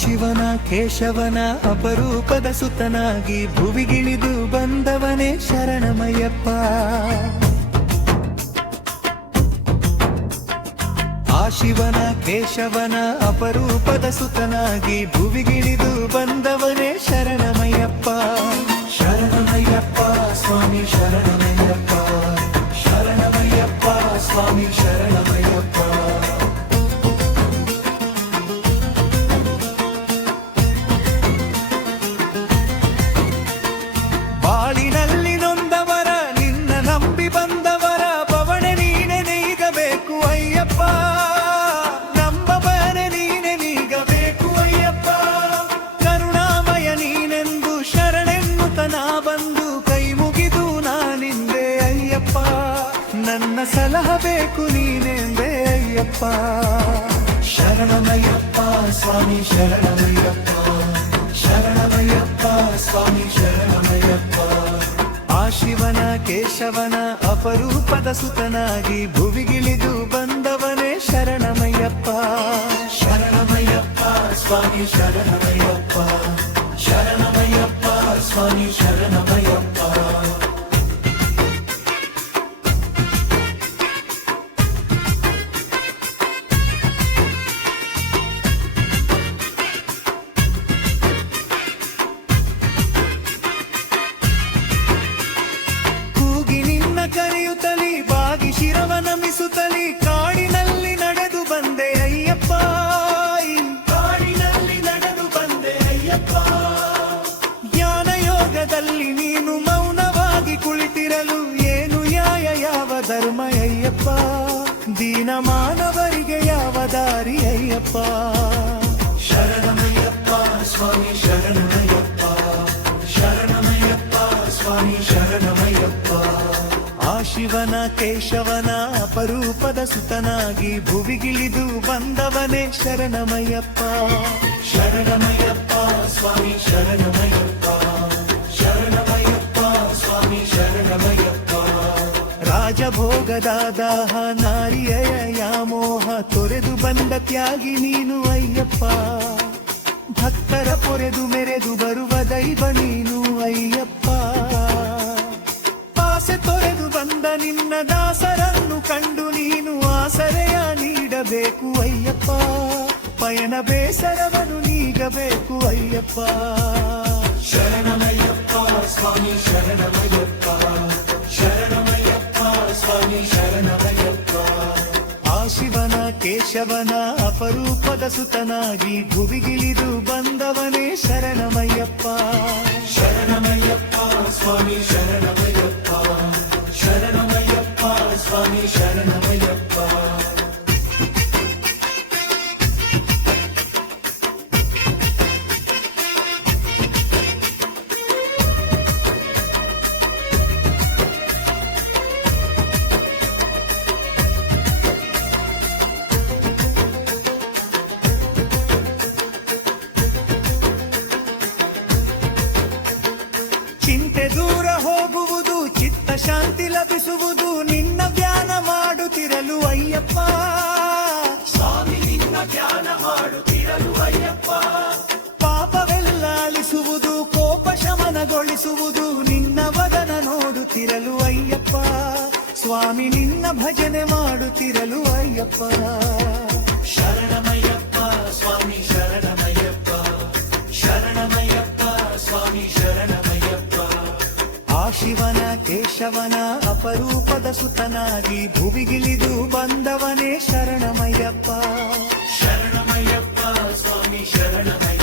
ಶಿವನ ಕೇಶವನ ಅಪರೂಪದ ಸುತನಾಗಿ ಭುವಿಗಿಳಿದು ಬಂದವನೇ ಶರಣಮಯ್ಯಪ್ಪ. ಆ ಶಿವನ ಕೇಶವನ ಅಪರೂಪದ ಸುತನಾಗಿ ಭುವಿಗಿಳಿದು ಬಂದವನೇ ಶರಣಮಯ್ಯಪ್ಪ. ಶರಣಮಯ್ಯಪ್ಪ ಸ್ವಾಮಿ ಶರಣಮಯ್ಯಪ್ಪ, ಶರಣಮಯ್ಯಪ್ಪ ಸ್ವಾಮಿ ಶರಣಮಯ್ಯಪ್ಪ. ಬಾಳಿನಲ್ಲಿ ನೊಂದವರ ನಿನ್ನ ನಂಬಿ ಬಂದವರ ಬವಣೆ ನೀನೆ ನೀಗಬೇಕು ಅಯ್ಯಪ್ಪ. ನಮ್ಮ ಬರೆ ನೀನೆ ನೀಗಬೇಕು ಅಯ್ಯಪ್ಪ. ಕರುಣಾಮಯ ನೀನೆಂದು ಶರಣೆನ್ನುತನ ಬಂದು ಕೈ ಮುಗಿದು ನಾನಿಂದೆ ಅಯ್ಯಪ್ಪ. ನನ್ನ ಸಲಹಬೇಕು ನೀನೆಂದೆ ಅಯ್ಯಪ್ಪ. ಶರಣಮಯ್ಯಪ್ಪ ಸ್ವಾಮಿ ಶರಣಮಯ್ಯಪ್ಪ, ಶರಣಮಯ್ಯಪ್ಪ ಸ್ವಾಮಿ ಶರಣಮಯ್ಯಪ್ಪ. ಆ ಶಿವನ ಕೇಶವನ ಅಪರೂಪದ ಸುತನಾಗಿ ಭುವಿಗಿಳಿದು ಬಂದವನೇ ಶರಣಮಯ್ಯಪ್ಪ. ಶರಣಮಯ್ಯಪ್ಪ ಸ್ವಾಮಿ ಶರಣಮಯ್ಯಪ್ಪ, ಶರಣಮಯ್ಯಪ್ಪ ಸ್ವಾಮಿ ಶರಣಮಯ್ಯಪ್ಪ. ಕರೆಯುತ್ತಲಿ ಬಾಗಿ ಶಿರವ ನಮಿಸುತ್ತಲಿ ಕಾಡಿನಲ್ಲಿ ನಡೆದು ಬಂದೆ ಅಯ್ಯಪ್ಪ. ಕಾಡಿನಲ್ಲಿ ನಡೆದು ಬಂದೆ ಅಯ್ಯಪ್ಪ. ಜ್ಞಾನ ಯೋಗದಲ್ಲಿ ನೀನು ಮೌನವಾಗಿ ಕುಳಿತಿರಲು ಏನು ನ್ಯಾಯ ಯಾವ ಧರ್ಮ ಅಯ್ಯಪ್ಪ. ದೀನ ಮಾನವರಿಗೆ ಯಾವ ದಾರಿ ಅಯ್ಯಪ್ಪ. ಶರಣಮಯ್ಯಪ್ಪ ಸ್ವಾಮಿ ಶರಣಮಯ್ಯಪ್ಪ, ಶರಣಮಯ್ಯಪ್ಪ ಸ್ವಾಮಿ ಶರಣಮಯ್ಯಪ್ಪ. ಆ ಶಿವನ ಕೇಶವನ ಅಪರೂಪದ ಸುತನಾಗಿ ಭುವಿಗಿಳಿದು ಬಂದವನೇ ಶರಣಮಯ್ಯಪ್ಪ. ಶರಣಮಯ್ಯಪ್ಪ ಸ್ವಾಮಿ ಶರಣಮಯ್ಯಪ್ಪ, ಶರಣಮಯ್ಯಪ್ಪ ಸ್ವಾಮಿ ಶರಣಮಯ್ಯಪ್ಪ. ರಾಜಭೋಗದ ದಾಹ ನಾರಿಯ ಯಾಮೋಹ ತೊರೆದು ಬಂದ ತ್ಯಾಗಿ ನೀನು ಅಯ್ಯಪ್ಪ. ಭಕ್ತರ ಪೊರೆದು ಮೆರೆದು ಬರುವ ದೈವ ನೀನು ಅಯ್ಯಪ್ಪ. ಆಸೆ ತೊರೆದು ಬಂದ ನಿನ್ನ ದಾಸರನ್ನು ಕಂಡು ನೀನು ಆಸರೆಯ ನೀಡಬೇಕು ಅಯ್ಯಪ್ಪ. ಪಯಣ ಬೇಸರವನ್ನು ನೀಗಬೇಕು ಅಯ್ಯಪ್ಪ. ಶರಣಮಯ್ಯಪ್ಪ ಸ್ವಾಮಿ ಶರಣಮಯ್ಯಪ್ಪ, ಶರಣಮಯ್ಯಪ್ಪ ಸ್ವಾಮಿ ಶರಣಮಯ್ಯಪ್ಪ. ಆ ಶಿವನ ಕೇಶವನ ಅಪರೂಪದ ಸುತನಾಗಿ ಭುವಿಗಿಳಿದು ಬಂದವನೇ ಶರಣಮಯ್ಯಪ್ಪ. ಶರಣಮಯ್ಯಪ್ಪ ಸ್ವಾಮಿ ಶರಣಮಯ್ಯಪ್ಪ, ಶರಣಮಯ್ಯಪ್ಪ ಸ್ವಾಮಿ ಶರಣಮಯ್ಯಪ್ಪ. ಚಿಂತೆ ದೂರ ಹೋಗುವುದು, ಚಿತ್ತ ಶಾಂತಿ ಲಭಿಸುವುದು ನಿನ್ನ ಧ್ಯಾನ ಮಾಡುತ್ತಿರಲು ಅಯ್ಯಪ್ಪ. ಸ್ವಾಮಿ ನಿನ್ನ ಧ್ಯಾನ ಮಾಡುತ್ತಿರಲು ಅಯ್ಯಪ್ಪ. ಪಾಪವೆಲ್ಲ ಅಳಿಸುವುದು, ಕೋಪ ಶಮನಗೊಳಿಸುವುದು ನಿನ್ನ ವದನ ನೋಡುತ್ತಿರಲು ಅಯ್ಯಪ್ಪ. ಸ್ವಾಮಿ ನಿನ್ನ ಭಜನೆ ಮಾಡುತ್ತಿರಲು ಅಯ್ಯಪ್ಪ. ಶರಣಮಯ್ಯಪ್ಪ ಸ್ವಾಮಿ ಶರಣಮಯ್ಯಪ್ಪ, ಶರಣಮಯ್ಯಪ್ಪ ಸ್ವಾಮಿ ಶರಣಮಯ್ಯಪ್ಪ. ಆ ಶಿವನ ಕೇಶವನ ಅಪರೂಪದ ಸುತನಾಗಿ ಭುವಿಗಿಳಿದು ಬಂದವನೇ ಶರಣಮಯ್ಯಪ್ಪ. ಶರಣಮಯ್ಯಪ್ಪ ಸ್ವಾಮಿ ಶರಣಮಯ್ಯಪ್ಪ.